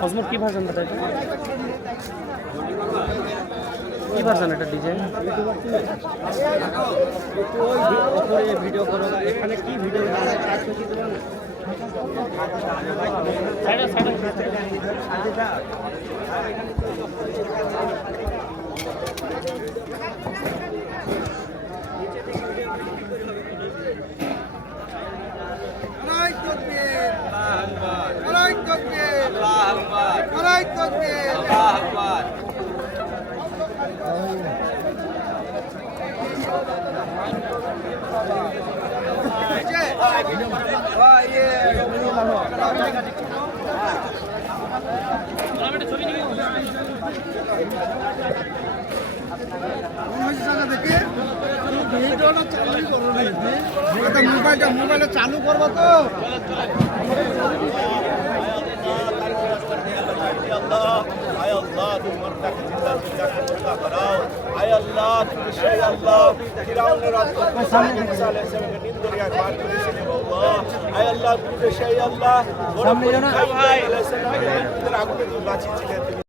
কসমোর কি ভার্সন এটা? কি ভার্সন এটা ডিজাইন? ওপরে ভিডিও করো এখানে কি ভিডিও সাইডে সাইডে মোবাইলটা চালু করবো তো আয় আল্লাহ তোমার তাকে জিন্দা জিন্দা করে করাও আয় আল্লাহ তুমি সেই আল্লাহ ফিরাউনের সামনে মিসালে সেবকে নিন্দরিয়া পার করেছিলেন আল্লাহ আয় আল্লাহ তুমি সেই আল্লাহ বড় ভাই আলাইহিস সালামের আগুনে বাঁচিয়েছিলেন।